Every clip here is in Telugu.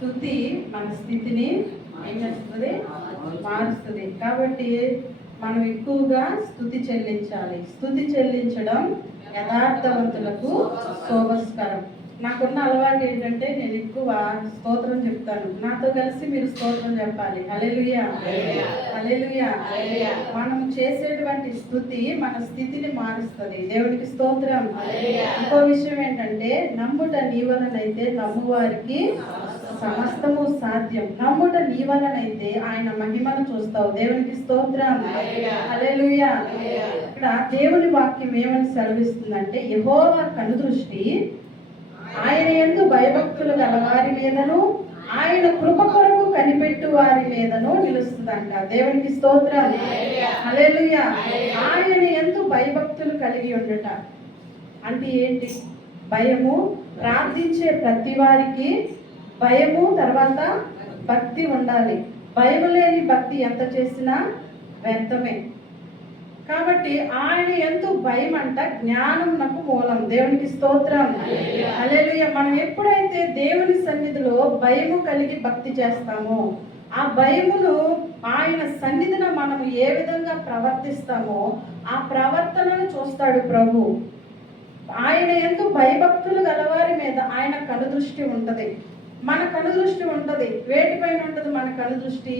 స్తుతి మన స్థితిని ఏం చేస్తుంది, మారుస్తుంది. కాబట్టి మనం ఎక్కువగా స్తుతి చెల్లించాలి. స్తుతి చెల్లించడం యథార్థవంతులకు శోభస్కరం. నాకున్న అలవాటు ఏంటంటే నేను ఎక్కువ స్తోత్రం చెప్తాను. నాతో కలిసి మీరు స్తోత్రం చెప్పాలి. హల్లెలూయా, హల్లెలూయా. మనం చేసేటువంటి స్తుతి మన స్థితిని మారుస్తుంది. దేవుడికి స్తోత్రం. ఇంకో విషయం ఏంటంటే, నమ్ముట నీ వలనైతే నమ్మువారికి సమస్తము సాధ్యం. నమ్ముట నీ వలనైతే ఆయన మహిమను చూస్తావు. దేవునికి స్తోత్రం. హల్లెలూయా. ఇక్కడ దేవుని వాక్యం ఏమని సెలవిస్తుందంటే, యెహోవా కనుదృష్టి ఆయన యందు భయభక్తులు గల వారి మీదను ఆయన కృప కొరకు కనిపెట్టు వారి మీదను నిలుస్తుందంట. దేవునికి స్తోత్రం. హల్లెలూయా. ఆయన యందు భయభక్తులు కలిగి ఉండుట అంటే ఏంటి? భయము. ప్రార్థించే ప్రతి వారికి భయము తర్వాత భక్తి ఉండాలి. భయము లేని భక్తి ఎంత చేసినా వ్యర్థమే. కాబట్టి ఆయన ఎందు భయం అంట జ్ఞానమునకు మూలం. దేవునికి స్తోత్రం. హల్లెలూయా. మనం ఎప్పుడైతే దేవుని సన్నిధిలో భయము కలిగి భక్తి చేస్తామో, ఆ భయమును ఆయన సన్నిధిన మనం ఏ విధంగా ప్రవర్తిస్తామో ఆ ప్రవర్తనను చూస్తాడు ప్రభు. ఆయన ఎందు భయభక్తులు గలవారి మీద ఆయన కనుదృష్టి ఉంటది. మన కనుదృష్టి ఉంటది. వేటిపైన ఉంటది మన కనుదృష్టి?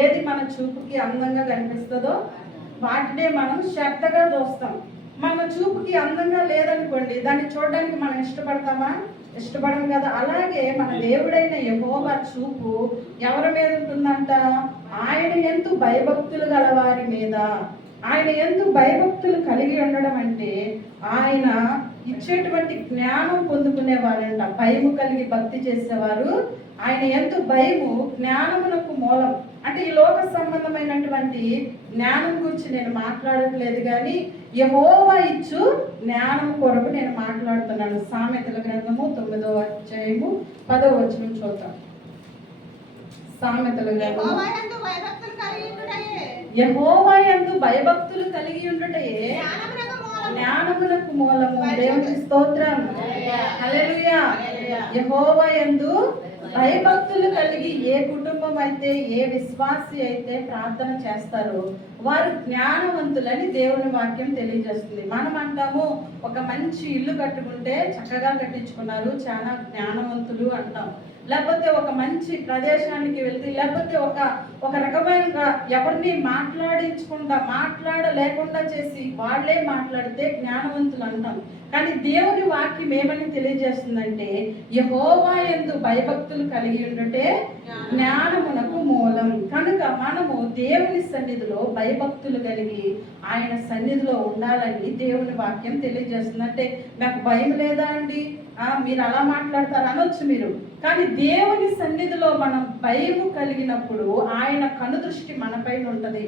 ఏది మన చూపుకి అందంగా కనిపిస్తుందో వాటినే మనం శ్రద్ధగా చూస్తాం. మన చూపుకి అందంగా లేదనుకోండి, దాన్ని చూడడానికి మనం ఇష్టపడతామా? ఇష్టపడం కదా. అలాగే మన దేవుడైన యెహోవా చూపు ఎవరి మీద ఉంటుందంట? ఆయన యందు భయభక్తులు గల వారి మీద. ఆయన యందు భయభక్తులు కలిగి ఉండడం అంటే ఆయన ఇచ్చేటువంటి జ్ఞానం పొందుకునే వారంట. భయము కలిగి భక్తి చేసేవారు. ఆయన యందు భయము జ్ఞానమునకు మూలం. అంటే ఈ లోక సంబంధమైనటువంటి జ్ఞానం గురించి నేను మాట్లాడట్లేదు, కానీ యెహోవా ఇచ్చు జ్ఞానం కొరకు నేను మాట్లాడుతున్నాను. సామెతల గ్రంథము 9వ అధ్యాయము 10వ వచనం చూద్దాం. సామెతల గ్రంథము యెహోవా యందు భయభక్తులు కలిగి ఉండుటయే జ్ఞానమునకు మూలము. దేవునికి స్తోత్రం. హల్లెలూయా. యెహోవా యందు భయభక్తులు కలిగి ఏ కుటుంబం అయితే, ఏ విశ్వాసి అయితే ప్రార్థన చేస్తారో వారు జ్ఞానవంతులని దేవుని వాక్యం తెలియజేస్తుంది. మనం అంటాము, ఒక మంచి ఇల్లు కట్టుకుంటే చక్కగా కట్టించుకున్నారు, చాలా జ్ఞానవంతులు అంటాం. లేకపోతే ఒక మంచి ప్రదేశానికి వెళ్తే, లేకపోతే ఒక రకమైన ఎవరిని మాట్లాడలేకుండా చేసి వాళ్ళే మాట్లాడితే జ్ఞానవంతులు అంటాం. కానీ దేవుని వాక్యం ఏమని తెలియజేస్తుందంటే, యెహోవా యందు భయభక్తులు కలిగి ఉండుటే జ్ఞానమునకు మూలం. కనుక మనము దేవుని సన్నిధిలో భయభక్తులు కలిగి ఆయన సన్నిధిలో ఉండాలని దేవుని వాక్యం తెలియజేస్తుంది. అంటే నాకు భయం లేదా అండి, మీరు అలా మాట్లాడతారు అనొచ్చు మీరు. కానీ దేవుని సన్నిధిలో మనం భయము కలిగినప్పుడు ఆయన కనుదృష్టి మన పైన ఉంటుంది.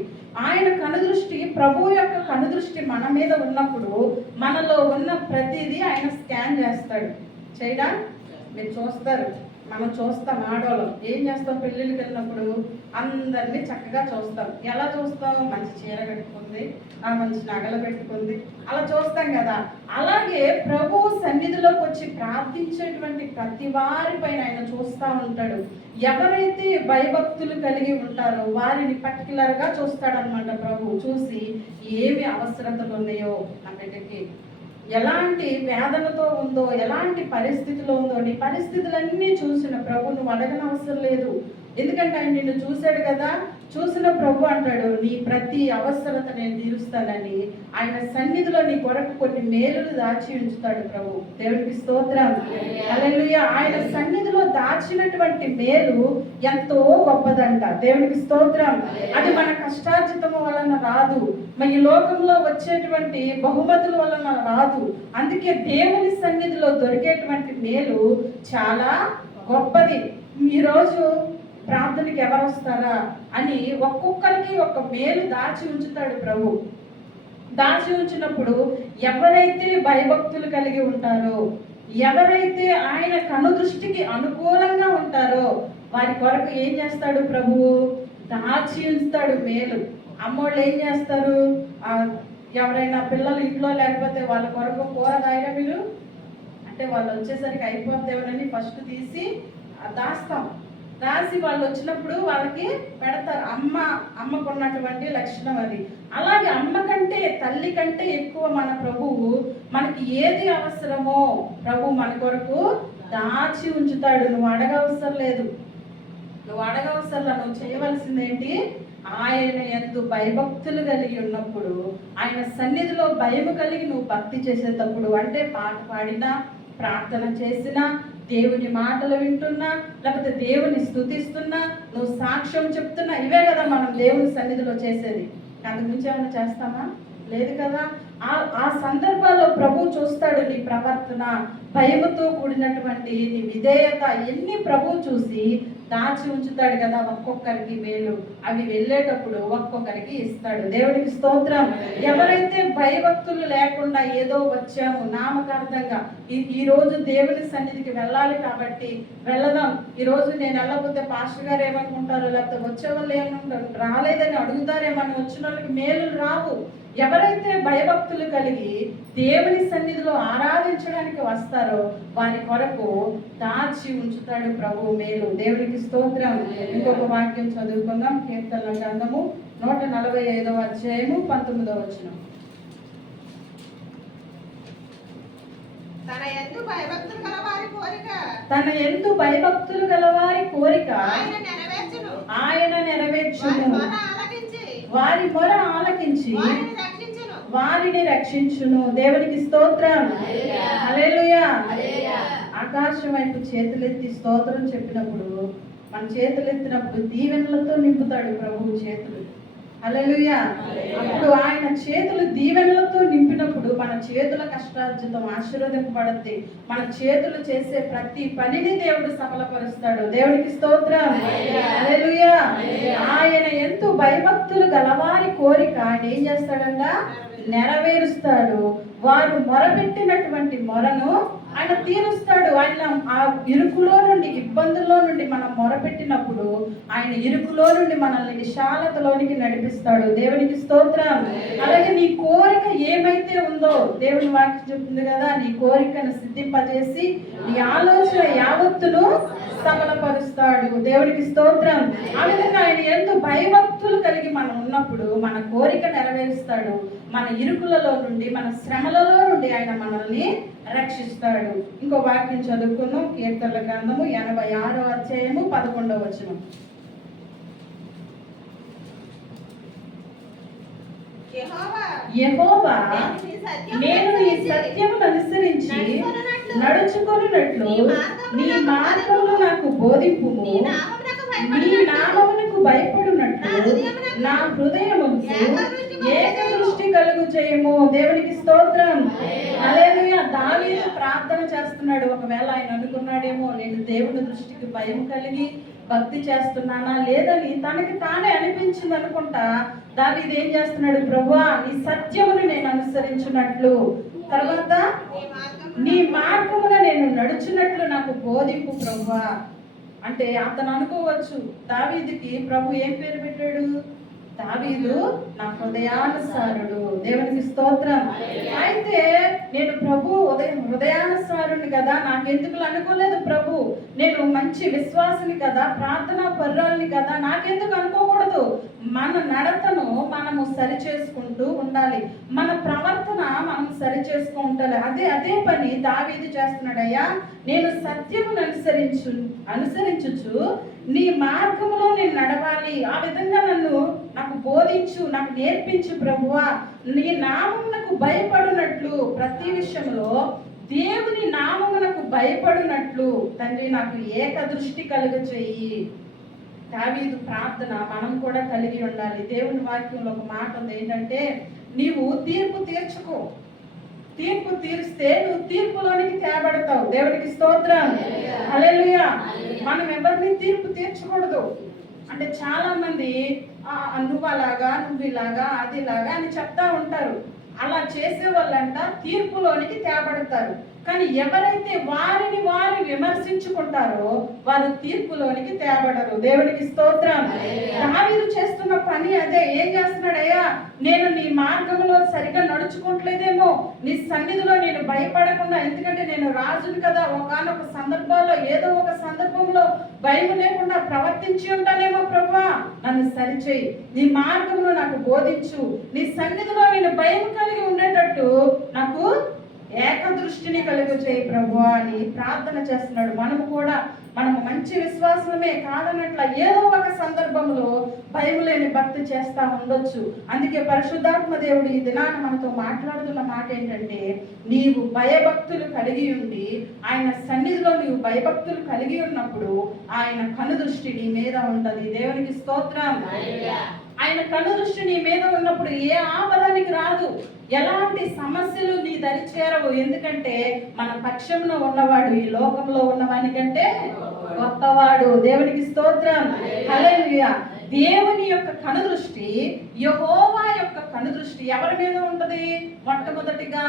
ఆయన కనుదృష్టి, ప్రభు యొక్క కనుదృష్టి మన మీద ఉన్నప్పుడు మనలో ఉన్న ప్రతిదీ ఆయన స్కాన్ చేస్తాడు. చేయడా? మీరు చూస్తారు, మనం చూస్తాం. ఆడవాళ్ళం ఏం చేస్తాం? పెళ్ళిళ్ళకి వెళ్ళినప్పుడు అందరినీ చక్కగా చూస్తాం. ఎలా చూస్తాం? మంచి చీర కట్టుకుంది, మంచి నగలు పెట్టుకుంది, అలా చూస్తాం కదా. అలాగే ప్రభు సన్నిధిలోకి వచ్చి ప్రార్థించేటువంటి ప్రతి వారి పైన ఆయన చూస్తూ ఉంటాడు. ఎవరైతే భయభక్తులు కలిగి ఉంటారో వారిని పర్టికులర్గా చూస్తాడనమాట ప్రభు. చూసి ఏమి అవసరతలు ఉన్నాయో, నా బిడ్డకి ఎలాంటి వేదనతో ఉందో, ఎలాంటి పరిస్థితిలో ఉందో, నీ పరిస్థితులన్నీ చూసిన ప్రభు నువ్వు అడగనవసరం లేదు. ఎందుకంటే ఆయన నిన్ను చూశాడు కదా. చూసిన ప్రభు అంటాడు, నీ ప్రతి అవసరత నేను తీరుస్తానని ఆయన సన్నిధిలో నీ కొరకు కొన్ని మేలులు దాచి ఉంచుతాడు ప్రభు. దేవుడికి స్తోత్రం. హల్లెలూయా. ఆయన సన్నిధిలో దాచినటువంటి మేలు ఎంతో గొప్పదంట. దేవుడికి స్తోత్రం. అది మన కష్టార్జితము వలన రాదు, మన ఈ లోకంలో వచ్చేటువంటి బహుమతుల వలన రాదు. అందుకే దేవుని సన్నిధిలో దొరికేటువంటి మేలు చాలా గొప్పది. ఈరోజు ప్రార్థనకి ఎవరు వస్తారా అని ఒక్కొక్కరికి ఒక మేలు దాచి ఉంచుతాడు ప్రభు. దాచి ఉంచినప్పుడు ఎవరైతే భయభక్తులు కలిగి ఉంటారో, ఎవరైతే ఆయన కనుదృష్టికి అనుకూలంగా ఉంటారో వారి కొరకు ఏం చేస్తాడు ప్రభు? దాచి ఉంచుతాడు మేలు. అమ్మోళ్ళు ఏం చేస్తారు? ఎవరైనా పిల్లలు ఇంట్లో లేకపోతే వాళ్ళ కొరకు కూర దాయరా మీరు అంటే వాళ్ళు వచ్చేసరికి అయిపోతేమని ఫస్ట్ తీసి దాస్తాం. రాసి వాళ్ళు వచ్చినప్పుడు వాళ్ళకి పెడతారు. అమ్మకున్నటువంటి లక్షణం అది. అలాగే అమ్మ కంటే, తల్లి కంటే ఎక్కువ మన ప్రభువు మనకి ఏది అవసరమో ప్రభు మన కొరకు దాచి ఉంచుతాడు. నువ్వు అడగవసరం లేదు, నువ్వు చేయవలసింది ఏంటి? ఆయన యందు భయభక్తులు కలిగి ఉన్నప్పుడు, ఆయన సన్నిధిలో భయము కలిగి నువ్వు భక్తి చేసేటప్పుడు, అంటే పాట పాడినా, ప్రార్థన చేసినా, దేవుని మాటలు వింటున్నా, లేకపోతే దేవుని స్తుతిస్తున్నా, నువ్వు సాక్ష్యం చెప్తున్నా, ఇవే కదా మనం దేవుని సన్నిధిలో చేసేది. అంతకుమించి ఏమైనా చేస్తామా? లేదు కదా. ఆ సందర్భాల్లో ప్రభు చూస్తాడు నీ ప్రవర్తన, భయముతో కూడినటువంటి నీ విధేయత, ఎన్ని ప్రభు చూసి దాచి ఉంచుతాడు కదా. ఒక్కొక్కరికి మేలు అవి వెళ్ళేటప్పుడు ఒక్కొక్కరికి ఇస్తాడు. దేవుడికి స్తోత్రం. ఎవరైతే భయభక్తులు లేకుండా ఏదో వచ్చాము నామకార్థంగా, ఈ రోజు దేవుని సన్నిధికి వెళ్ళాలి కాబట్టి వెళదాం, ఈ రోజు నేను వెళ్ళకపోతే పాస్టర్ గారు ఏమనుకుంటారు, లేకపోతే వచ్చే వాళ్ళు ఏమనుకుంటారు, రాలేదని అడుగుతారేమని వచ్చిన వాళ్ళకి మేలు రావు. ఎవరైతే భయభక్తులు కలిగి దేవుని సన్నిధిలో ఆరాధించడానికి వస్తారో వారి కొరకు దాచి ఉంచుతాడు ప్రభు మేలు. దేవునికి స్తోత్రం. ఇంకొక వాక్యం చదువుకుందాం. కీర్తనల గ్రంథము 145వ అధ్యాయము 19వ వచనం. తన యందు భయభక్తులు గల వారి కోరిక ఆయన నెరవేర్చును. వారి మొర ఆలకించి వారిని రక్షించును. దేవునికి స్తోత్రం. హల్లెలూయా. ఆకాశం వైపు చేతులెత్తి స్తోత్రం చెప్పినప్పుడు, మన చేతులెత్తినప్పుడు దీవెనలతో నింపుతాడు ప్రభువు చేతులు. హల్లెలూయా. అప్పుడు ఆయన చేతులు దీవెనలతో నింపినప్పుడు మన చేతుల కష్టార్జితం ఆశీర్వదింపబడుద్ది. మన చేతులు చేసే ప్రతి పనిని దేవుడు సఫలపరుస్తాడు. దేవునికి స్తోత్రం. హల్లెలూయా. ఆయన ఎంతో భయభక్తులు గలవారి కోరిక ఆయన ఏం చేస్తాడంట? నెరవేరుస్తాడు. వారు మొరపెట్టినటువంటి మొరను ఆయన తీరుస్తాడు. ఆయన ఆ ఇరుకులో నుండి, ఇబ్బందుల్లో నుండి మనం మొరపెట్టినప్పుడు ఆయన ఇరుకులో నుండి మనల్ని విశాలతలోనికి నడిపిస్తాడు. దేవునికి స్తోత్రం. అలాగే నీ కోరిక ఏమైతే ఉందో దేవుని వాక్యం చెప్తుంది కదా, నీ కోరికను సిద్ధింపజేసి నీ ఆలోచన యావత్తును సఫలపరుస్తాడు. దేవునికి స్తోత్రం. ఆ విధంగా ఆయన ఎంతో భయభక్తులు కలిగి మనం ఉన్నప్పుడు మన కోరిక నెరవేరుస్తాడు. మన ఇరుకులలో నుండి, మన శ్రమలలో నుండి ఆయన మనల్ని రక్షిస్తాడు. ఇంకో వాక్యం చదువుకుందాం. కీర్తనల గ్రంథము 86వ అధ్యాయము 11వ వచనం. యెహోవా నేను నీ సత్యమును అనుసరించి నడుచుకొనున్నట్లు నీ మార్గములు నాకు బోధింపుము. నీ నామమునకు భయపడునట్లు నా హృదయమునకు ఏక దృష్టి కలుగు చేయము. దేవునికి స్తోత్రం. హల్లెలూయా. దావీదు ప్రార్థన చేస్తున్నాడు. ఒకవేళ ఆయన అనుకున్నాడేమో, నేను దేవుని దృష్టికి భయం కలిగి భక్తి చేస్తున్నానా లేదని తనకి తానే అనిపించింది అనుకుంటా. దావీదు ఏం చేస్తున్నాడు? ప్రభువా నీ సత్యమును నేను అనుసరించున్నట్లు, తర్వాత నీ మార్గమున నేను నడుచున్నట్లు నాకు బోధింపు ప్రభువా. అంటే అతను అనుకోవచ్చు, దావీదుకి ప్రభు ఏం పేరు పెట్టాడు? దావీదు నా హృదయానుసారుడు. దేవునికి స్తోత్రం. అయితే నేను ప్రభు హృదయానుసారుని కదా, నాకెందుకు అనుకోలేదు ప్రభు, నేను మంచి విశ్వాసిని కదా, ప్రార్థనా పరురాలిని కదా, నాకెందుకు అనుకోకూడదు? మన నడతను మనము సరి చేసుకుంటూ ఉండాలి, మన ప్రవర్తన మనం సరి చేసుకుంటూ ఉండాలి. అదే పని దావీదు చేస్తున్నాడయ్యా. నేను సత్యమును అనుసరించుచు నీ మార్గంలో నేను నడవాలి. ఆ విధంగా నాకు బోధించు, నాకు నేర్పించు ప్రభువా. నీ నామమునకు భయపడునట్లు, ప్రతి విషయంలో దేవుని నామమునకు భయపడునట్లు తండ్రి నాకు ఏక దృష్టి కలుగు చెయ్యి. దావీదు ప్రార్థన మనం కూడా కలిగి ఉండాలి. దేవుని వాక్యంలో ఒక మాట ఉంది ఏంటంటే, నీవు తీర్పు తీర్చుకో, తీర్పు తీరిస్తే నువ్వు తీర్పులోనికి తేబడతావు. దేవునికి స్తోత్రం. హల్లెలూయా. మనం ఎవరిని తీర్పు తీర్చకూడదు. అంటే చాలా మంది నువ్వు అలాగా, నువ్వు ఇలాగా, అదిలాగా అని చెప్తా ఉంటారు. అలా చేసే వాళ్ళంట తీర్పులోనికి తేబడతారు. కానీ ఎవరైతే వారిని వారు విమర్శించుకుంటారో వారు తీర్పులోనికి తేబడరు. దేవునికి స్తోత్రం. దావీదు చేస్తున్న పని అదే. ఏం చేస్తున్నాడయ్యా, నేను నీ మార్గంలో సరిగా నడుచుకోవట్లేదేమో, నీ సన్నిధిలో నేను భయపడకుండా, ఎందుకంటే నేను రాజుని కదా, ఒకానొక సందర్భంలో ఏదో ఒక సందర్భంలో భయం లేకుండా ప్రవర్తించి ఉంటానేమో ప్రభువా, నన్ను సరిచేయి, నీ మార్గంలో నాకు బోధించు, నీ సన్నిధిలో నేను భయం కలిగి ఉండేటట్టు నాకు ఏకదృష్టిని కలుగు చేయి ప్రభువా అని ప్రార్థన చేస్తున్నాడు. మనము మంచి విశ్వాసమే కాదన్నట్ల ఏదో ఒక సందర్భంలో భయం లేని భక్తి చేస్తా ఉండొచ్చు. అందుకే పరిశుద్ధాత్మ దేవుడు ఈ దినాన మనతో మాట్లాడుతున్న మాట ఏంటంటే, నీవు భయభక్తులు కలిగి ఉండి ఆయన సన్నిధిలో నీవు భయభక్తులు కలిగి ఉన్నప్పుడు ఆయన కనుదృష్టి నీ మీద ఉంటది. దేవునికి స్తోత్రం. ఆయన కనుదృష్టి నీ మీద ఉన్నప్పుడు ఏ ఆపదానికి రాదు, ఎలాంటి సమస్యలు నీ దరి చేరవు. ఎందుకంటే మన పక్షంలో ఉన్నవాడు ఈ లోకంలో ఉన్నవానికంటే గొప్పవాడు. దేవునికి స్తోత్రం. హల్లెలూయా. దేవుని యొక్క కనుదృష్టి, యెహోవా యొక్క కనుదృష్టి ఎవరి మీద ఉంటది? మొట్టమొదటిగా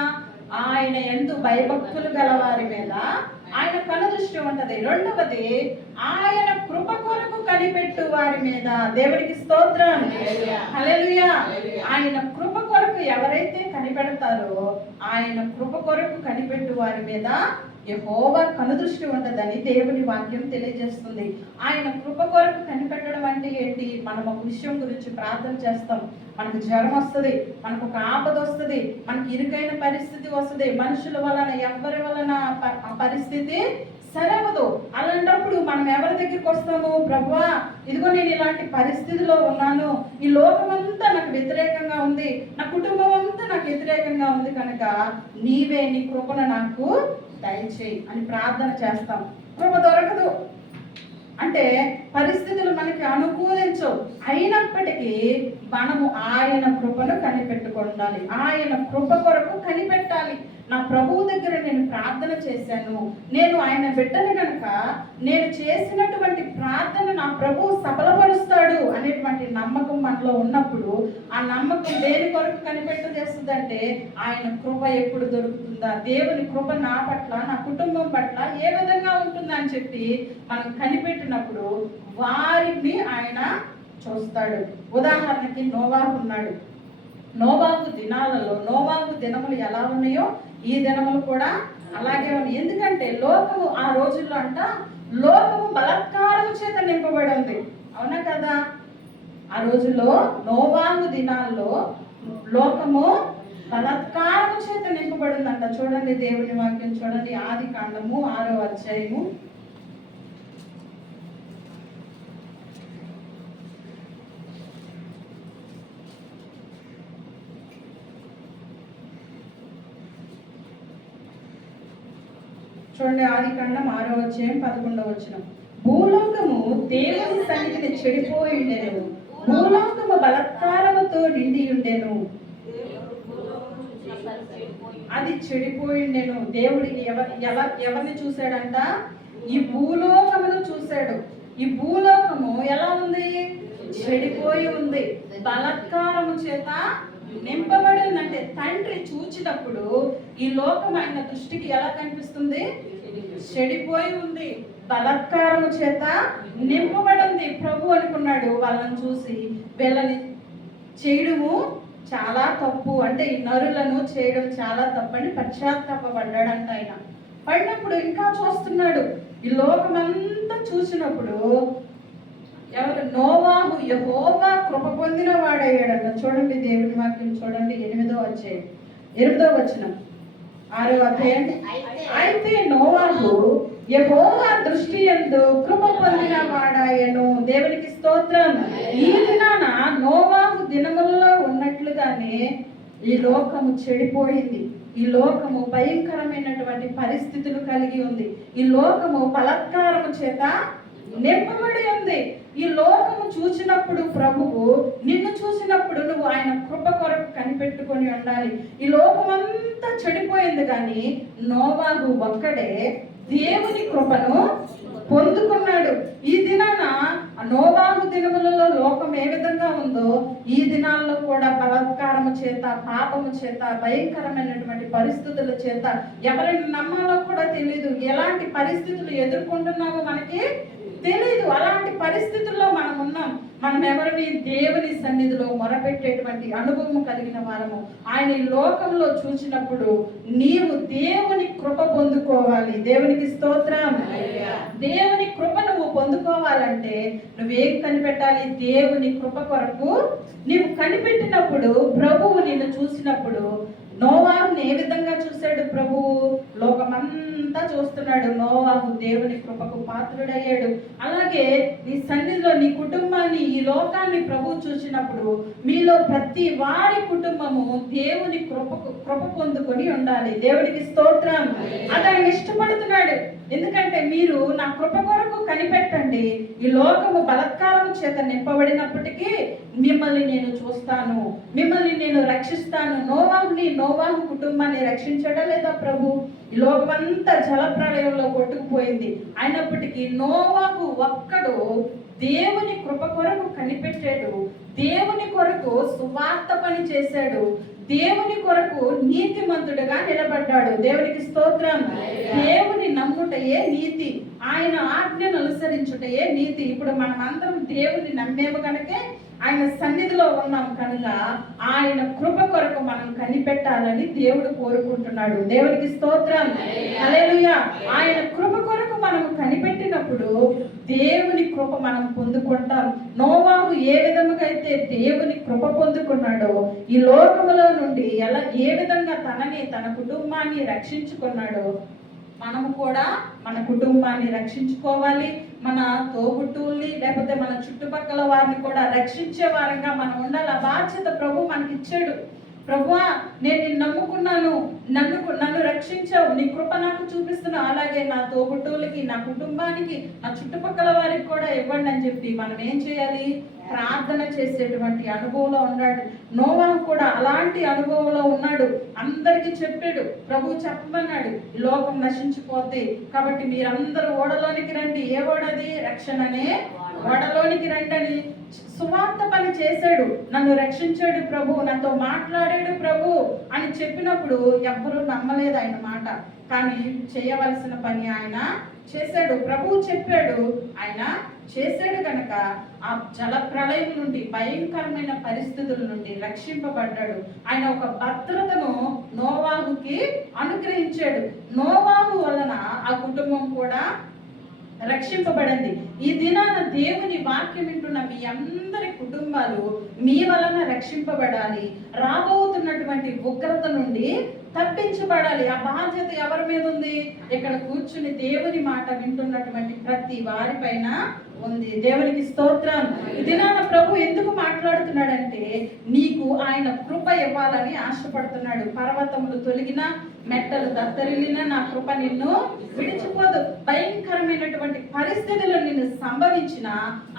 ఆయన యందు భయభక్తులు గల వారి మీద ఆయన కనుదృష్టి ఉంటది. రెండవది ఆయన కృప కొరకు కనిపెట్టు వారి మీద. దేవునికి స్తోత్రం. హల్లెలూయా. ఆయన కృప కొరకు ఎవరైతే కనిపెడతారో, ఆయన కృప కొరకు కనిపెట్టు వారి మీద యెహోవా కనుదృష్టి ఉంటదని దేవుని వాక్యం తెలియజేస్తుంది. ఆయన కృప కొరకు కనిపెట్టడం అంటే ఏంటి? మనం ఒక విషయం గురించి ప్రార్థన చేస్తాం, మనకు జ్వరం వస్తుంది, మనకు ఒక ఆపద వస్తుంది, మనకి ఇరుకైన పరిస్థితి వస్తుంది, మనుషుల వలన ఎవరి వలన ఆ పరిస్థితి సరవదు. అలాంటప్పుడు మనం ఎవరి దగ్గరికి వస్తాము? ప్రభువా, ఇదిగో నేను ఇలాంటి పరిస్థితిలో ఉన్నాను, ఈ లోకం అంతా నాకు వ్యతిరేకంగా ఉంది, నా కుటుంబం అంతా నాకు వ్యతిరేకంగా ఉంది, కనుక నీవే నీ కృపను నాకు దయచేయి అని ప్రార్థన చేస్తాం. కృప దొరకదు అంటే పరిస్థితులు మనకి అనుకూలించవు. అయినప్పటికీ మనము ఆయన కృపను కనిపెట్టుకుండాలి, ఆయన కృప కొరకు కనిపెట్టాలి. నా ప్రభువు దగ్గర నేను ప్రార్థన చేశాను, నేను ఆయన బిడ్డని కనుక నేను చేసినటువంటి ప్రార్థన నా ప్రభువు సఫలపరుస్తాడు అనేటువంటి నమ్మకం మనలో ఉన్నప్పుడు, ఆ నమ్మకం దేని కొరకు కనిపెట్టజేస్తుందంటే ఆయన కృప ఎప్పుడు దొరుకుతుందా, దేవుని కృప నా పట్ల నా కుటుంబం పట్ల ఏ విధంగా ఉంటుందా అని చెప్పి మనం కనిపెట్టినప్పుడు వారిని ఆయన చూస్తాడు. ఉదాహరణకి నోవాహు ఉన్నాడు. నోవాహు దినాలలో నోవాహు దినములు ఎలా ఉన్నాయో ఈ దినములు కూడా అలాగే ఉన్నాయి. ఎందుకంటే లోకము ఆ రోజుల్లో లోకము బలాత్కారం చేత నింపబడి ఉంది. అవునా కదా? ఆ రోజుల్లో నోవాహు దినాల్లో లోకము బలాత్కారం చేత నింపబడిందంట. చూడండి దేవుని వాక్యం చూడండి, ఆదికాండము 6వ అధ్యాయము 11వ వచనం. భూలోకము దేవుని సన్నిధిని చెడిపోయి ఉండెను, భూలోకము బలాత్కారముతో నిండి ఉండెను. అది చెడిపోయి ఉండెను. దేవుడికి ఎవరిని చూశాడంట? ఈ భూలోకమును చూశాడు. ఈ భూలోకము ఎలా ఉంది? చెడిపోయి ఉంది, బలాత్కారము చేత నింపబడి ఉందంటే తండ్రి చూచినప్పుడు ఈ లోకం ఆయన దృష్టికి ఎలా కనిపిస్తుంది? చెడిపోయి ఉంది, బలాత్కారము చేత నింపబడి ఉంది. ప్రభు అనుకున్నాడు వాళ్ళని చూసి, వీళ్ళని చేయడము చాలా తప్పు, అంటే ఈ నరులను చేయడం చాలా తప్పని పశ్చాత్తాపడ్డాడంట. ఆయన పడినప్పుడు ఇంకా చూస్తున్నాడు. ఈ లోకమంతా చూసినప్పుడు ఎవరు? నోవాహు యెహోవా కృప పొందిన వాడయ్యాడంట. చూడండి దేవుని వాక్యం చూడండి, 8వ అధ్యాయం 8వ వచనం, 6వ అధ్యాయం. అయితే నోవాహు యెహోవా దృష్టి యందు కృప పొందిన వాడాయను. దేవునికి స్తోత్రం. ఈ దినాన నోవాహు దినములలో ఉన్నట్లుగానే ఈ లోకము చెడిపోయింది. ఈ లోకము భయంకరమైనటువంటి పరిస్థితులు కలిగి ఉంది. ఈ లోకము బలాత్కారము చేత నింపబడి ఉంది. ఈ లోకము చూసినప్పుడు ప్రభువు నిన్ను చూసినప్పుడు నువ్వు ఆయన కృప కొరకు కనిపెట్టుకొని ఉండాలి. ఈ లోకమంతా చెడిపోయింది, కానీ నోవాహు ఒక్కడే దేవుని కృపను పొందుకున్నాడు. ఈ దినాన నోవాహు దినములలో లోకం ఏ విధంగా ఉంది? ఉందో ఈ దినాల్లో కూడా బలాత్కారము చేత, పాపము చేత, భయంకరమైనటువంటి పరిస్థితుల చేత ఎవరిని నమ్మాలో కూడా తెలియదు. ఎలాంటి పరిస్థితులు ఎదుర్కొంటున్నామో మనకి తెలియదు. అలాంటి పరిస్థితుల్లో మనం ఉన్నాం. మనం ఎవరిని దేవుని సన్నిధిలో మొరపెట్టేటువంటి అనుభవం కలిగిన వారము. ఆయన ఈ లోకంలో చూసినప్పుడు నీవు దేవుని కృప పొందుకోవాలి. దేవునికి స్తోత్రం. దేవుని కృప నువ్వు పొందుకోవాలంటే నువ్వేం కనిపెట్టాలి? దేవుని కృప కొరకు నీవు కనిపెట్టినప్పుడు, ప్రభువు నిన్ను చూసినప్పుడు, నోవాహుని ఏ విధంగా చూశాడు ప్రభువు? లోకమంతా చూస్తున్నాడు. నోవాహు దేవుని కృపకు పాత్రుడయ్యాడు. అలాగే నీ సన్నిధిలో నీ కుటుంబాన్ని, ఈ లోకాన్ని ప్రభువు చూసినప్పుడు మీలో ప్రతి వారి కుటుంబము దేవుని కృప పొందుకొని ఉండాలి. దేవుడికి స్తోత్రం. అది ఆయన ఇష్టపడుతున్నాడు. ఎందుకంటే మీరు నా కృప కొరకు కనిపెట్టండి. ఈ లోకము బలత్కారం చేత నింపబడినప్పటికీ మిమ్మల్ని నేను చూస్తాను, మిమ్మల్ని నేను రక్షిస్తాను. నోవాహు కుటుంబాన్ని రక్షించడా లేదా ప్రభు? ఈ లోకమంతా జల ప్రళయంలో కొట్టుకుపోయింది. అయినప్పటికీ నోవాహు ఒక్కడు దేవుని కృప కొరకు కనిపెట్టాడు. దేవుని కొరకు సువార్త పని చేశాడు. దేవుని కొరకు నీతిమంతుడుగా నిలబడ్డాడు. దేవునికి స్తోత్రం. దేవుని నమ్ముటయే నీతి, ఆయన ఆజ్ఞను అనుసరించుటయే నీతి. ఇప్పుడు మనం అందరం దేవుని నమ్మేము కనుకే ఆయన సన్నిధిలో ఉన్నాం కనుక ఆయన కృప కొరకు మనం కనిపెట్టాలని దేవుడు కోరుకుంటున్నాడు. దేవునికి స్తోత్రం. హల్లెలూయా. ఆయన కృప కొరకు మనం కనిపెట్టినప్పుడు దేవుని కృప మనం పొందుకుంటాం. నోవాహు ఏ విధముగా అయితే దేవుని కృప పొందుకున్నాడో, ఈ లోకములో నుండి ఏ విధంగా తనని, తన కుటుంబాన్ని రక్షించుకున్నాడో, మనము కూడా మన కుటుంబాన్ని రక్షించుకోవాలి. మన తోబుట్టుల్ని, లేకపోతే మన చుట్టుపక్కల వారిని కూడా రక్షించే వారంగా మనం ఉండాలి. ఆ బాధ్యత ప్రభు మనకి ఇచ్చాడు. ప్రభువా, నేను నిన్ను నమ్ముకున్నాను, నన్ను రక్షించావు, నీ కృప నాకు చూపిస్తున్నావు. అలాగే నా తోబుట్టువులకి, నా కుటుంబానికి, నా చుట్టుపక్కల వారికి కూడా ఇవ్వండి అని చెప్పి మనం ఏం చేయాలి? ప్రార్థన చేసేటువంటి అనుభవంలో ఉన్నాడు. నోవాహు కూడా అలాంటి అనుభవంలో ఉన్నాడు. అందరికీ చెప్పాడు, ప్రభు చెప్పమన్నాడు, ఈ లోకం నశించిపోతే కాబట్టి మీరందరూ ఓడలోనికి రండి. ఏ ఓడది? రక్షణనే ఓడలోనికి రండి అని సువార్త పని చేశాడు. నన్ను రక్షించాడు ప్రభు, నాతో మాట్లాడాడు ప్రభు అని చెప్పినప్పుడు ఎవ్వరూ నమ్మలేదు ఆయన మాట. కానీ చేయవలసిన పని ఆయన చేశాడు. ప్రభువు చెప్పాడు, ఆయన చేశాడు కనుక ఆ జల ప్రళయం నుండి, భయంకరమైన పరిస్థితుల నుండి రక్షింపబడ్డాడు. ఆయన ఒక భద్రతను నోవాహుకి అనుగ్రహించాడు. నోవాహు వలన ఆ కుటుంబం కూడా రక్షింపబడింది. ఈ దినాన దేవుని వాక్యం వింటున్న మీ అందరి కుటుంబాలు మీ వలన రక్షింపబడాలి. రాబోతున్నటువంటి ఉగ్రత నుండి తప్పించబడాలి. ఆ బాధ్యత ఎవరి మీద ఉంది? ఇక్కడ కూర్చుని దేవుని మాట వింటున్నటువంటి ప్రతి వారి పైన ఉంది. దేవునికి స్తోత్రం. ఈ దినాన ప్రభు ఎందుకు మాట్లాడుతున్నాడంటే నీకు ఆయన కృప ఇవ్వాలని ఆశపడుతున్నాడు. పర్వతములు తొలగిన, మెట్టలు దత్తరిల్లిన నా కృప నిన్ను విడిచిపోదు. భయంకరమైనటువంటి పరిస్థితులు నిన్ను సంభవించిన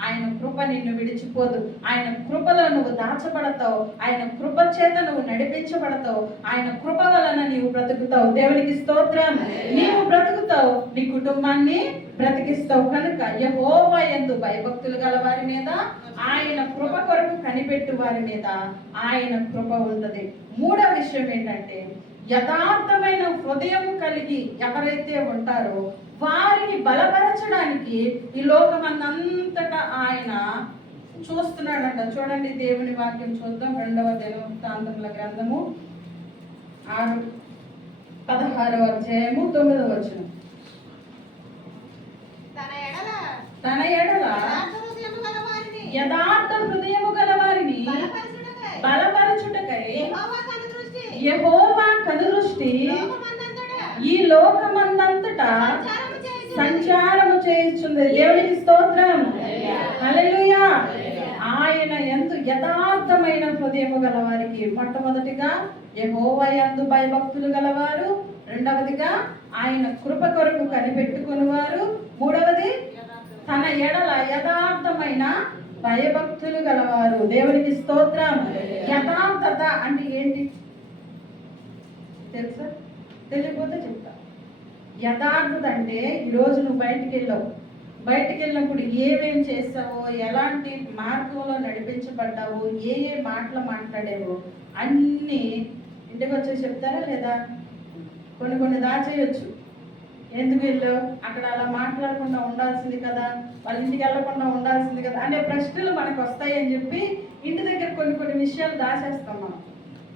ఆయన కృప నిన్ను విడిచిపోదు. ఆయన కృపలో నువ్వు దాచబడతావు. ఆయన కృప చేత నువ్వు నడిపించబడతావు. ఆయన కృప వలన నీవు బ్రతుకుతావు. దేవునికి స్తోత్రం. నీవు బ్రతుకుతావు, నీ కుటుంబాన్ని బ్రతికిస్తావు. కనుక యెహోవా యందు భయభక్తులు గల వారి మీద, ఆయన కృప కొరకు కనిపెట్టు వారి మీద ఆయన కృప ఉంటుంది. మూడవ విషయం ఏంటంటే, యథార్థమైన హృదయం కలిగి ఎవరైతే ఉంటారో వారిని బలపరచడానికి ఈ లోకమంతటా ఆయన చూస్తున్నాడంట. చూడండి, దేవుని వాక్యం చూద్దాం. 2వ దినవృత్తాంతముల గ్రంథము 16వ అధ్యాయము 9వ వచనం. తన ఎడల యథార్థ హృదయము గల వారిని బలపరచుటకై యెహోవా కనుదృష్టి ఈ లోకమందంతటా సంచారము చేయుచున్నది. దేవునికి స్తోత్రం. హల్లెలూయా. ఆయన యందు యథార్థమైన హృదయము గల వారికి, మొట్టమొదటిగా యెహోవా యందు భయభక్తులు గలవారు, రెండవదిగా ఆయన కృప కొరకు కనిపెట్టుకుని వారు, మూడవది తన ఎడల యథార్థమైన భయభక్తులు గలవారు. దేవునికి స్తోత్రం. యథార్థత అంటే ఏంటి తెలుసా? తెలియకపోతే చెప్తా. యథార్థత అంటే ఈరోజు నువ్వు బయటికి వెళ్ళావు, బయటికి వెళ్ళినప్పుడు ఏమేం చేసావో, ఎలాంటి మార్గంలో నడిపించబడ్డావో, ఏ ఏ మాటలు మాట్లాడావో అన్నీ ఇంటికి వచ్చి చెప్తారా లేదా? కొన్ని కొన్ని దాచేయచ్చు. ఎందుకు వెళ్ళావు, అక్కడ అలా మాట్లాడకుండా ఉండాల్సింది కదా, వాళ్ళ ఇంటికి వెళ్ళకుండా ఉండాల్సింది కదా అనే ప్రశ్నలు మనకు వస్తాయి అని చెప్పి ఇంటి దగ్గర కొన్ని కొన్ని విషయాలు దాచేస్తాం మనం.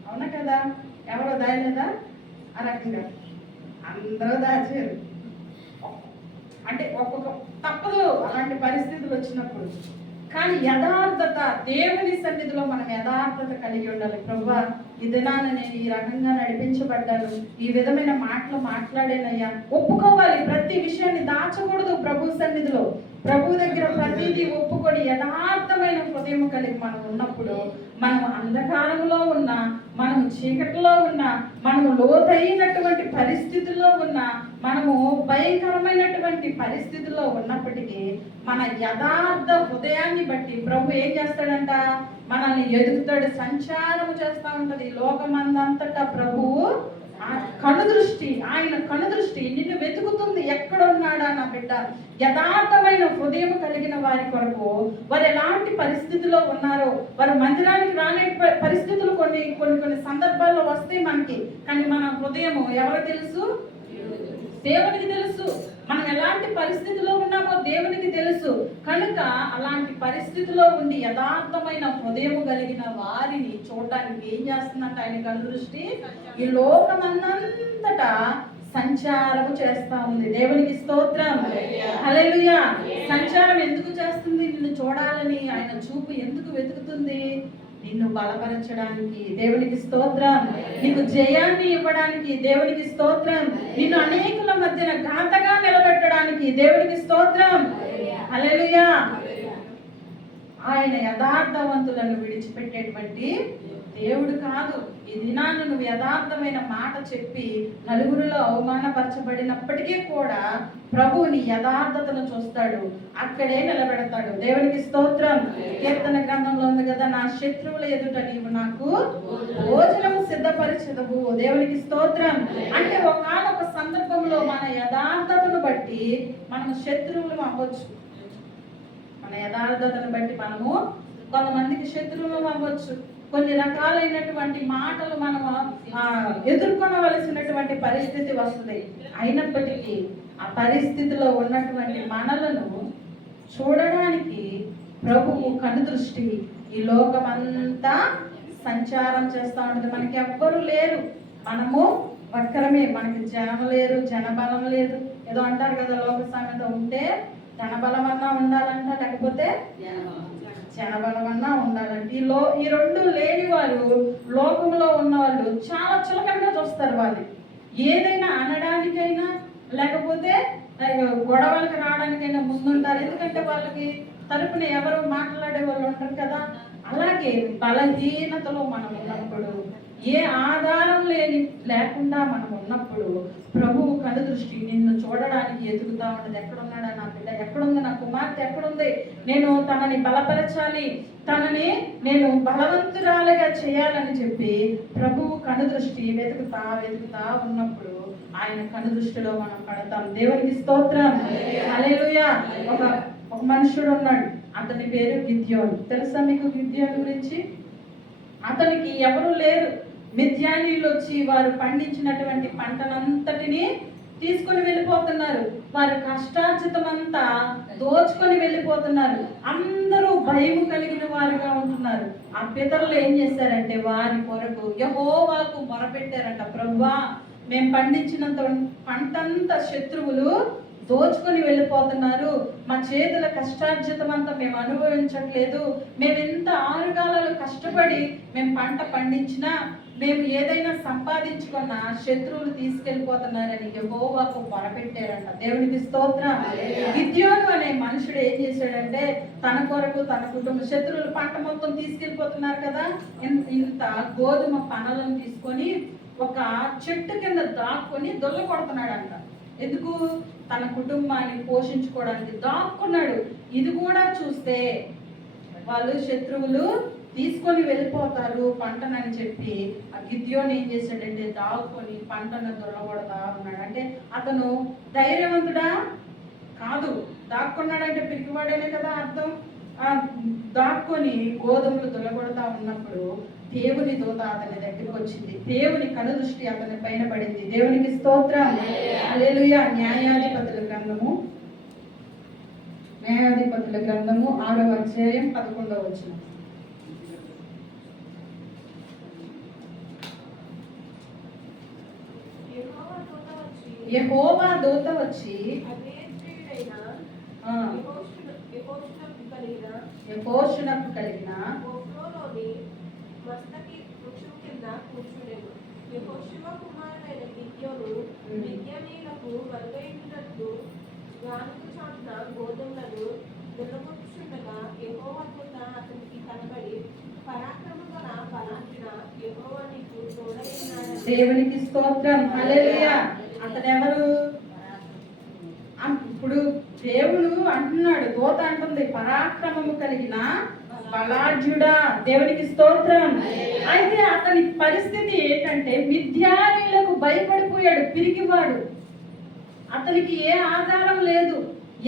అవునా కదా? ఎవరో దాయలేదా? ఆ రకంగా అందరూ దాచారు. అంటే ఒక్కొక్క తప్పదు అలాంటి పరిస్థితులు వచ్చినప్పుడు. కానీ యథార్థత, దేవుని సన్నిధిలో మనం యథార్థత కలిగి ఉండాలి. ప్రభువా, ఈ దినాన నేను ఈ రకంగా నడిపించబడ్డాను, ఈ విధమైన మాటలు మాట్లాడేనయ్యా, ఒప్పుకోవాలి. ప్రతి విషయాన్ని దాచకూడదు. ప్రభు సన్నిధిలో ప్రభు దగ్గర ప్రతిదీ ఒప్పుకొని యథార్థమైన హృదయం కలిగి మనం ఉన్నప్పుడు, మనం అంధకారంలో ఉన్నా, మనము చీకటిలో ఉన్నా, మనము లోతైనటువంటి పరిస్థితుల్లో ఉన్నా, మనము భయంకరమైనటువంటి పరిస్థితుల్లో ఉన్నప్పటికీ మన యథార్థ హృదయాన్ని బట్టి ప్రభు ఏం చేస్తాడంట? మనల్ని ఎదుగుతాడు, సంచారము చేస్తూ ఉంటది లోకమందంతటా. ప్రభువు కనుదృష్టి, ఆయన కనుదృష్టి నిన్ను వెతుకుతుంది. ఎక్కడున్నాడా నా బిడ్డ? యథార్థమైన హృదయం కలిగిన వారి కొరకు, వారు ఎలాంటి పరిస్థితిలో ఉన్నారో, వారు మందిరానికి రాని పరిస్థితులు కొన్ని కొన్ని కొన్ని సందర్భాల్లో వస్తాయి మనకి. కానీ మన హృదయము ఎవరికి తెలుసు? దేవునికి తెలుసు. మనం ఎలాంటి పరిస్థితిలో ఉన్నామో దేవునికి తెలుసు. కనుక అలాంటి పరిస్థితిలో ఉండి యథార్థమైన హృదయం కలిగిన వారిని చూడడానికి ఏం చేస్తుందంట ఆయన కనుదృష్టి? ఈ లోకమన్నంతటా సంచారము చేస్తా ఉంది. దేవునికి స్తోత్రం, హల్లెలూయా. సంచారం ఎందుకు చేస్తుంది? నిన్ను చూడాలని ఆయన చూపు ఎందుకు వెతుకుతుంది? నిన్ను బలపరచడానికి. దేవునికి స్తోత్రం. నీకు జయాన్ని ఇవ్వడానికి. దేవునికి స్తోత్రం. నిన్ను అనేకుల మధ్యన ఘనతగా నిలబెట్టడానికి. దేవునికి స్తోత్రం, హల్లెలూయా. ఆయన యథార్థవంతులను విడిచిపెట్టేటువంటి దేవుడు కాదు. ఈ దినాన్ని నువ్వు యథార్థమైన మాట చెప్పి నలుగురిలో అవమానపరచబడినప్పటికీ కూడా ప్రభువుని యథార్థతను చూస్తాడు, అక్కడే నిలబెడతాడు. దేవునికి స్తోత్రం. కీర్తన గ్రంథంలో ఉంది కదా, నా శత్రువుల ఎదుట నీవు నాకు భోజనం సిద్ధపరిచెదవు. దేవునికి స్తోత్రం. అంటే ఒకానొక సందర్భంలో మన యథార్థతను బట్టి మనం శత్రువులు అవ్వచ్చు. మన యథార్థతను బట్టి మనము కొంతమందికి శత్రువులు అవ్వచ్చు. కొన్ని రకాలైనటువంటి మాటలు మనము ఎదుర్కొనవలసినటువంటి పరిస్థితి వస్తుంది. అయినప్పటికీ ఆ పరిస్థితిలో ఉన్నటువంటి మనలను చూడడానికి ప్రభువు కనుదృష్టి ఈ లోకమంతా సంచారం చేస్తూ ఉంటుంది. మనకి ఎవ్వరు లేరు, మనము ఒక్కరమే. మనకి జనం లేరు, జనబలం లేదు. ఏదో అంటారు కదా లోక సామెత, ఉంటే ధనబలం అన్నా ఉండాలంట, లేకపోతే జనబలం అన్నా ఉండాలంటే. ఈ రెండు లేని వారు, లోకంలో ఉన్న వాళ్ళు చాలా చులకనగా చూస్తారు. వాళ్ళు ఏదైనా అనడానికైనా లేకపోతే గొడవలకు రావడానికైనా ముందుంటారు. ఎందుకంటే వాళ్ళకి తరపున ఎవరు మాట్లాడే వాళ్ళు ఉంటారు కదా. అలాగే బలహీనతలో మనం ఉన్నప్పుడు, ఏ ఆధారం లేకుండా మనం ఉన్నప్పుడు ప్రభువు కనుదృష్టి నిన్ను చూడడానికి ఎదుగుతా ఉన్నది. ఎక్కడున్నాడా నా బిడ్డ? ఎక్కడుంది నా కుమార్తె? ఎక్కడుంది? నేను తనని బలపరచాలి, తనని నేను బలవంతురాలుగా చేయాలని చెప్పి ప్రభువు కనుదృష్టి వెతుకుతా ఉన్నప్పుడు ఆయన కనుదృష్టిలో మనం పడతాం. దేవునికి స్తోత్రం, హల్లెలూయా. ఒక మనుషుడు ఉన్నాడు, అతని పేరు గిద్యోను. తెలుసా మీకు గిద్యోను గురించి? అతనికి ఎవరు లేరు. మిద్యానీయులు వచ్చి వారు పండించినటువంటి పంటనంతటిని తీసుకొని వెళ్ళిపోతున్నారు. వారి కష్టార్జితమంతా దోచుకొని వెళ్ళిపోతున్నారు. అందరూ భయం కలిగిన వారుగా ఉంటున్నారు. ఆ పితరులు ఏం చేశారంటే వారి కొరకు యెహోవాకు మొరపెట్టారంట. ప్రభువా, మేము పండించినంత పంటంతా శత్రువులు దోచుకొని వెళ్ళిపోతున్నారు. మా చేతుల కష్టార్జితం అంతా మేము అనుభవించట్లేదు. మేము ఎంత ఆరుగాలలో కష్టపడి మేము పంట పండించినా, మేము ఏదైనా సంపాదించుకున్నా శత్రువులు తీసుకెళ్ళిపోతున్నారని యెహోవాకు మొరపెట్టారంట. దేవునికి స్తోత్రం. గిద్యోను అనే మనుషుడు ఏం చేశాడంటే తన కొరకు, తన కుటుంబ శత్రువులు పంట మొత్తం తీసుకెళ్ళిపోతున్నారు కదా, ఇంత గోధుమ పనలను తీసుకొని ఒక చెట్టు కింద దాక్కొని దొల్ల కొడుతున్నాడంట. ఎందుకు? తన కుటుంబాన్ని పోషించుకోవడానికి దాక్కున్నాడు. ఇది కూడా చూస్తే వాళ్ళు శత్రువులు తీసుకొని వెళ్ళిపోతారు పంటనని చెప్పి ఆ గిద్యోను ఏం చేశాడంటే దాక్కుని పంటను దొరగొడతా ఉన్నాడు. అంటే అతను ధైర్యవంతుడా? కాదు. దాక్కున్నాడంటే పిరికివాడేనే కదా అర్థం. దాక్కొని గోధుమలు దొలగొడతా ఉన్నప్పుడు దేవుని దూత అతని దగ్గరికి వచ్చింది. దేవుని కనుదృష్టి అతని పైన పడింది. దేవునికి స్తోత్రం. హల్లెలూయా. న్యాయాధిపతుల గ్రంథము 6వ అధ్యాయం 11వ వచనం. యెహోవా దూత వచ్చి యెహోషునకు కలిగిన గోధుమలను దున్నగొట్టుచుండగా యెహోవా దూత అతనికి కనబడి, పరాక్రమగల బలాఢ్యుడా, యెహోవా నీకు తోడై ఉన్నాడని. దేవునికి స్తోత్రం. హల్లెలూయా. అతను ఎవరు? ఇప్పుడు దేవుడు అంటున్నాడు, దూత అంటుంది పరాక్రమము కలిగిన బలాఢ్యుడా. దేవునికి స్తోత్రం. అయితే అతని పరిస్థితి ఏంటంటే మిద్యానీయులకు భయపడిపోయాడు, పిరికివాడు. అతనికి ఏ ఆధారం లేదు,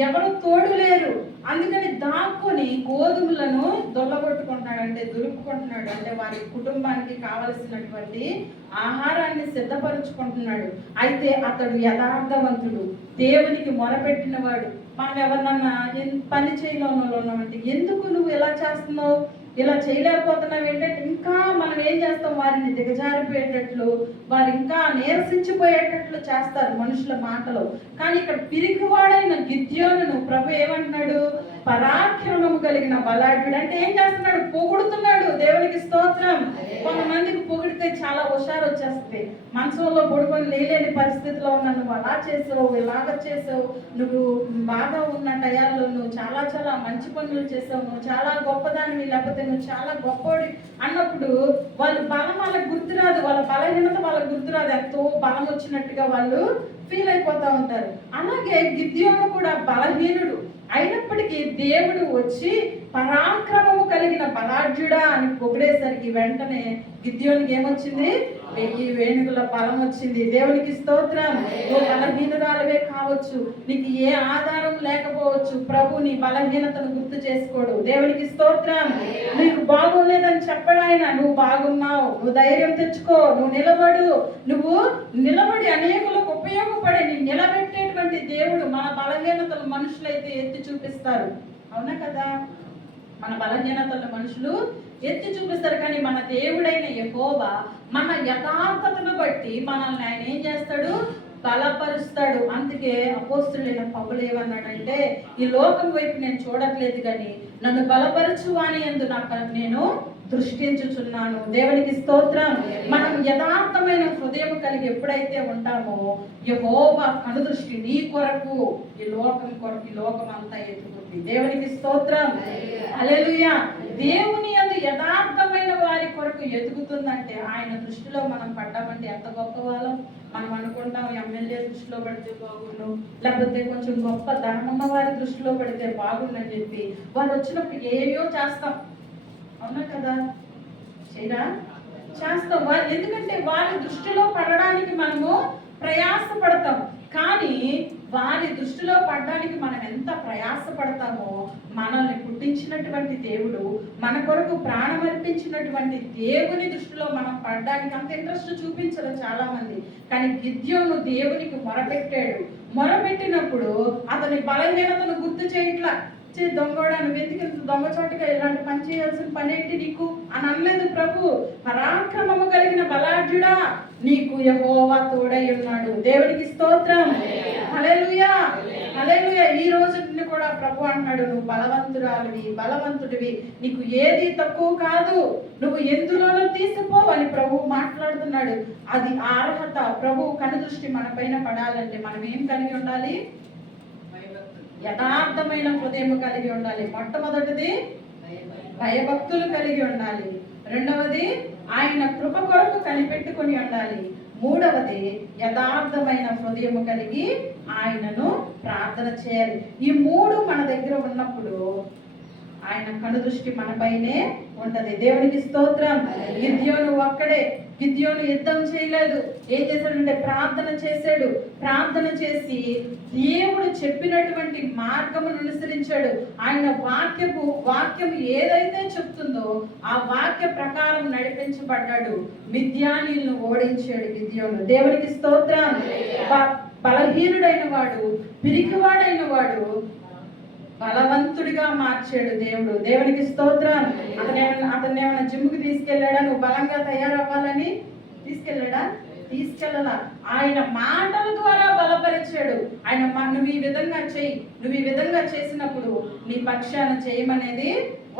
ఎవరు తోడు లేరు. అందుకని దాక్కుని గోధుమలను దొల్లగొట్టుకుంటున్నాడు, అంటే దులుపుకుంటున్నాడు, అంటే వారి కుటుంబానికి కావలసినటువంటి ఆహారాన్ని సిద్ధపరుచుకుంటున్నాడు. అయితే అతడు యథార్థవంతుడు, దేవునికి మొరపెట్టిన వాడు. మనం ఎవరినన్నా పని చేయడంలో ఉన్నామంటే ఎందుకు నువ్వు ఎలా చేస్తున్నావు, ఇలా చేయలేకపోతున్నావు ఏంటంటే ఇంకా మనం ఏం చేస్తాం, వారిని దిగజారిపోయేటట్లు, వారు ఇంకా నీరసించిపోయేటట్లు చేస్తారు మనుషుల మాటలు. కానీ ఇక్కడ పిరికివాడైన గిద్యోనును ప్రభు ఏమంటున్నాడు? పరాక్రమము కలిగిన బలాఢ్యుడు. అంటే ఏం చేస్తున్నాడు? పొగుడుతున్నాడు. దేవునికి స్తోత్రం. కొంతమందికి పొగిడితే చాలా హుషారు వచ్చేస్తుంది. మనసులో పడుకొని లేలేని పరిస్థితిలో ఉన్న నువ్వు అలా చేసావు, ఇలాగ చేసావు, నువ్వు బాగా ఉన్న టయాల్లో నువ్వు చాలా చాలా మంచి పనులు చేసావు, నువ్వు చాలా గొప్పదానివి, లేకపోతే నువ్వు చాలా గొప్పోడి అన్నప్పుడు వాళ్ళ బలం వాళ్ళకి గుర్తురాదు, వాళ్ళ బలహీనత వాళ్ళకి గుర్తురాదు, ఎంతో బలం వచ్చినట్టుగా వాళ్ళు ఫీల్ అయిపోతూ ఉంటారు. అలాగే గిద్యోను కూడా బలహీనుడు అయినప్పటికీ దేవుడు వచ్చి పరాక్రమము కలిగిన బలాఢ్యుడా అని పొగిడేసరికి వెంటనే గిద్యోనికి ఏమొచ్చింది? 1000 వేణుగుల బలం వచ్చింది. దేవునికి స్తోత్రం. నువ్వు బలహీనురాలవే కావచ్చు, నీకు ఏ ఆధారం లేకపోవచ్చు, ప్రభు నీ బలహీనతను గుర్తు చేసుకోడు. దేవునికి స్తోత్రం. నీకు బాగోలేదని చెప్పడాయన, నువ్వు బాగున్నావు, నువ్వు ధైర్యం తెచ్చుకో, నువ్వు నిలబడి అనేకులకు ఉపయోగపడే నీ నిలబెట్టేటువంటి దేవుడు. మన బలహీనతలు మనుషులైతే ఎత్తి చూపిస్తారు, అవునా కదా? మన బలహీనతలు మనుషులు ఎత్తి చూపిస్తారు, కానీ మన దేవుడైన యెహోవా మన యథార్థతను బట్టి మనల్ని ఆయన ఏం చేస్తాడు? బలపరుస్తాడు. అందుకే అపోస్తులైన పౌలు ఏమన్నాడంటే, ఈ లోకం వైపు నేను చూడట్లేదు కానీ నన్ను బలపరచు అని యందు నేను దృష్టించుచున్నాను. దేవునికి స్తోత్రం. మనం యథార్థమైన హృదయం కలిగి ఎప్పుడైతే ఉంటామో యెహోవా కనుదృష్టి నీ కొరకు, ఈ లోకం కొరకు, ఈ లోకం అంతా ఎత్తుకుంది. దేవునికి స్తోత్రం. హల్లెలూయా. దేవుని యందు యథార్థమైన వారి కొరకు ఎదుగుతుందంటే ఆయన దృష్టిలో మనం పడ్డామంటే ఎంత గొప్ప వాళ్ళం. మనం అనుకుంటాం ఎమ్మెల్యే దృష్టిలో పడితే బాగుండు, లేకపోతే కొంచెం గొప్ప ధనమున్న వారి దృష్టిలో పడితే బాగుండని చెప్పి వారు వచ్చినప్పుడు ఏవో చేస్తాం, అవునా కదా? చేస్తాం. ఎందుకంటే వారి దృష్టిలో పడడానికి మనము ప్రయాసపడతాం. కానీ వారి దృష్టిలో పడడానికి మనం ఎంత ప్రయాసపడతామో మనల్ని పుట్టించినటువంటి దేవుడు, మన కొరకు ప్రాణం అర్పించినటువంటి దేవుని దృష్టిలో మనం పడడానికి అంత ఇంట్రెస్ట్ చూపించరు చాలా మంది. కానీ గిద్యోను దేవునికి మొరపెట్టాడు. మొరపెట్టినప్పుడు అతని బలహీనతను గుర్తు చేయట్లా. దొంగోడా, నువ్వు ఎందుకు ఇంత దొంగచోటుగా ఇలాంటి పని చేయాల్సిన పని ఏంటి నీకు అని అనలేదు ప్రభు. పరాక్రమము కలిగిన బలాఢ్యుడా, నీకు యెహోవా తోడై ఉన్నాడు. దేవుడికి స్తోత్రం. హల్లెలూయా. హల్లెలూయా. ఈ రోజు కూడా ప్రభు అంటున్నాడు, నువ్వు బలవంతురాలివి, బలవంతుడివి, నీకు ఏది తక్కువ కాదు, నువ్వు ఎందులోనూ తీసిపో అని ప్రభు మాట్లాడుతున్నాడు. అది అర్హత. ప్రభు కనుదృష్టి మన పైన పడాలంటే మనం ఏం కలిగి ఉండాలి? యథార్థమైన హృదయం కలిగి ఉండాలి. మొట్టమొదటిది భయభక్తులు కలిగి ఉండాలి. రెండవది ఆయన కృప కొరకు కనిపెట్టుకుని ఉండాలి. మూడవది యథార్థమైన హృదయం కలిగి ఆయనను ప్రార్థన చేయాలి. ఈ మూడు మన దగ్గర ఉన్నప్పుడు ఆయన కనుదృష్టి మనపైనే ఉంటది. దేవునికి స్తోత్రం. గిద్యోను ఒక్కడే, గిద్యోను యుద్ధం చేయలేదు. ఏం చేశాడంటే ప్రార్థన చేశాడు. ప్రార్థన చేసి దేవుడు చెప్పినటువంటి మార్గమును అనుసరించాడు. ఆయన వాక్యం ఏదైతే చెప్తుందో ఆ వాక్య ప్రకారం నడిపించబడ్డాడు. మిద్యానీయులను ఓడించాడు గిద్యోను. దేవునికి స్తోత్రం. బలహీనుడైన వాడు, పిరికివాడైన వాడు బలవంతుడిగా మార్చాడు దేవుడు. దేవునికి స్తోత్రం. అతన్ని ఏమైనా జిమ్కి తీసుకెళ్ళాడా? నువ్వు బలంగా తయారవ్వాలని తీసుకెళ్ళాడా? తీసుకెళ్ళలా. ఆయన మాటల ద్వారా బలపరిచాడు. ఆయన నువ్వు ఈ విధంగా చెయ్యి, నువ్వు ఈ విధంగా చేసినప్పుడు నీ పక్షాన చేయమనేది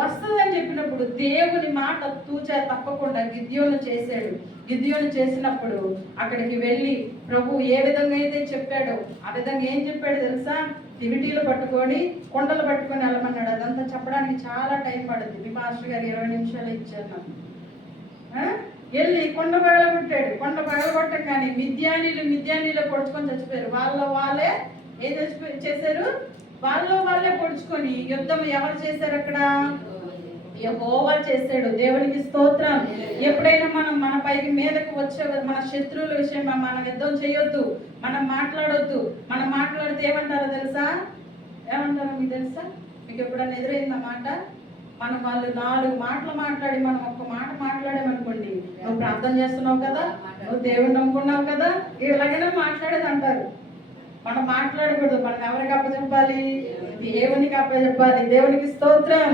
వస్తుందని చెప్పినప్పుడు దేవుని మాట తూచా తప్పకుండా గిద్యోను చేశాడు. గిద్యోను చేసినప్పుడు అక్కడికి వెళ్ళి ప్రభు ఏ విధంగా అయితే చెప్పాడో ఆ విధంగా ఏం చెప్పాడు తెలుసా? తివిటీలు పట్టుకొని కొండలు పట్టుకొని వెళ్ళమన్నాడు. అదంతా చెప్పడానికి చాలా టైం పడుతుంది. మీ మాస్టర్ గారు 20 నిమిషాలు ఇచ్చారు నాకు. వెళ్ళి కొండ పగలగొట్టాడు. కొండ పగలగొట్టగానే మిద్యానీలు పొడుచుకొని చచ్చిపోయారు. వాళ్ళే ఏం చేశారు? వాళ్ళే పొడుచుకొని యుద్ధం ఎవరు చేశారు అక్కడ? యెహోవా చేశాడు. దేవునికి స్తోత్రం. ఎప్పుడైనా మన పైకి మీదకు వచ్చే మన శత్రువుల విషయం మనం యుద్ధం చేయొద్దు, మనం మాట్లాడొద్దు. మనం మాట్లాడితే ఏమంటారో తెలుసా? ఏమంటారో మీకు తెలుసా? మీకు ఎప్పుడైనా ఎదురైందా మాట? వాళ్ళు 4 మాటలు మాట్లాడి మనం ఒక్క మాట మాట్లాడామనుకోండి, నువ్వు ప్రార్థన చేస్తున్నావు కదా, నువ్వు దేవుని నమ్ముకున్నావు కదా, ఇలాగైనా మాట్లాడేది అంటారు. మనం మాట్లాడకూడదు. మనం ఎవరికి అప్పచెప్పాలి? దేవునికి అప్పచెప్పాలి. దేవునికి స్తోత్రం.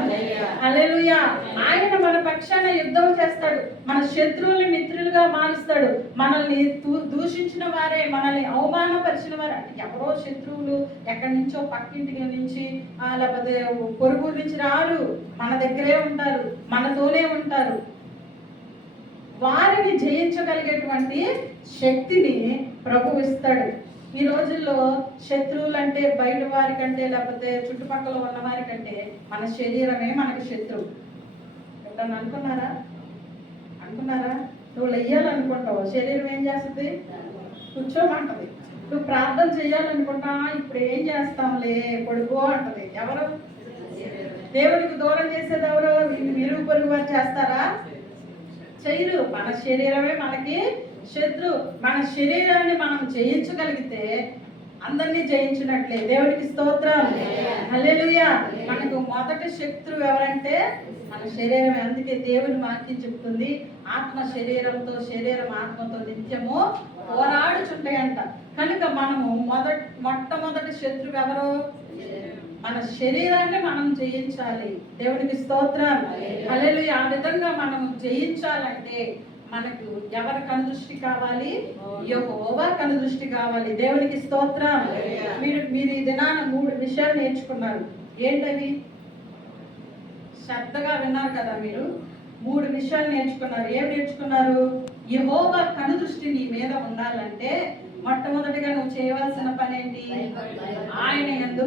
హల్లెలూయా. ఆయన మన పక్షాన యుద్ధం చేస్తాడు. మన శత్రువుల్ని మిత్రులుగా మారుస్తాడు. మనల్ని దూషించిన వారే, మనల్ని అవమానపరిచిన వారే, ఎవరో శత్రువులు ఎక్కడి నుంచో పక్కింటికి నుంచి లేకపోతే పొరుగురు నుంచి రారు, మన దగ్గరే ఉంటారు, మనతోనే ఉంటారు. వారిని జయించగలిగేటువంటి శక్తిని ప్రభు ఇస్తాడు. ఈ రోజుల్లో శత్రువులు అంటే బయట వారి కంటే లేకపోతే చుట్టుపక్కల ఉన్న వారి కంటే మన శరీరమే మనకు శత్రువు. ఎప్పుడన్నా అనుకున్నారా? నువ్వు లెయ్యాలనుకుంటావు, శరీరం ఏం చేస్తుంది? కూర్చోమంటది. నువ్వు ప్రార్థన చేయాలనుకుంటా, ఇప్పుడు ఏం చేస్తాంలే పడుకో అంటది. ఎవరు? దేవుడికి దూరం చేసేది ఎవరు? మీరు పొరుగు వారు చేస్తారా? చెయ్యరు. మన శరీరమే మనకి శత్రు. మన శరీరాన్ని మనం జయించగలిగితే అందరినీ జయించినట్లే. దేవుడికి స్తోత్రం. హల్లెలూయా. మనకు మొదటి శత్రువు ఎవరంటే మన శరీరమే. అందుకే దేవుని వాక్యం చెప్తుంది, ఆత్మ శరీరంతో, శరీరం ఆత్మతో నిత్యము పోరాడుచుంటాయంట. కనుక మనము మొట్టమొదటి శత్రువు ఎవరు? మన శరీరాన్ని మనం జయించాలి. దేవునికి స్తోత్రం. హల్లెలూయా. ఆ విధంగా మనం జయించాలంటే మనకు ఎవరి కనుదృష్టి కావాలి? యెహోవా కనుదృష్టి కావాలి. దేవునికి స్తోత్రం. మీరు ఈ దినాన 3 విషయాలు నేర్చుకున్నారు. ఏంటవి? శ్రద్ధగా విన్నారు కదా మీరు. 3 విషయాలు నేర్చుకున్నారు. ఏం నేర్చుకున్నారు? యెహోవా కనుదృష్టి నీ మీద ఉండాలంటే మొట్టమొదటిగా నువ్వు చేయవలసిన పని ఏంటి? ఆయన యందు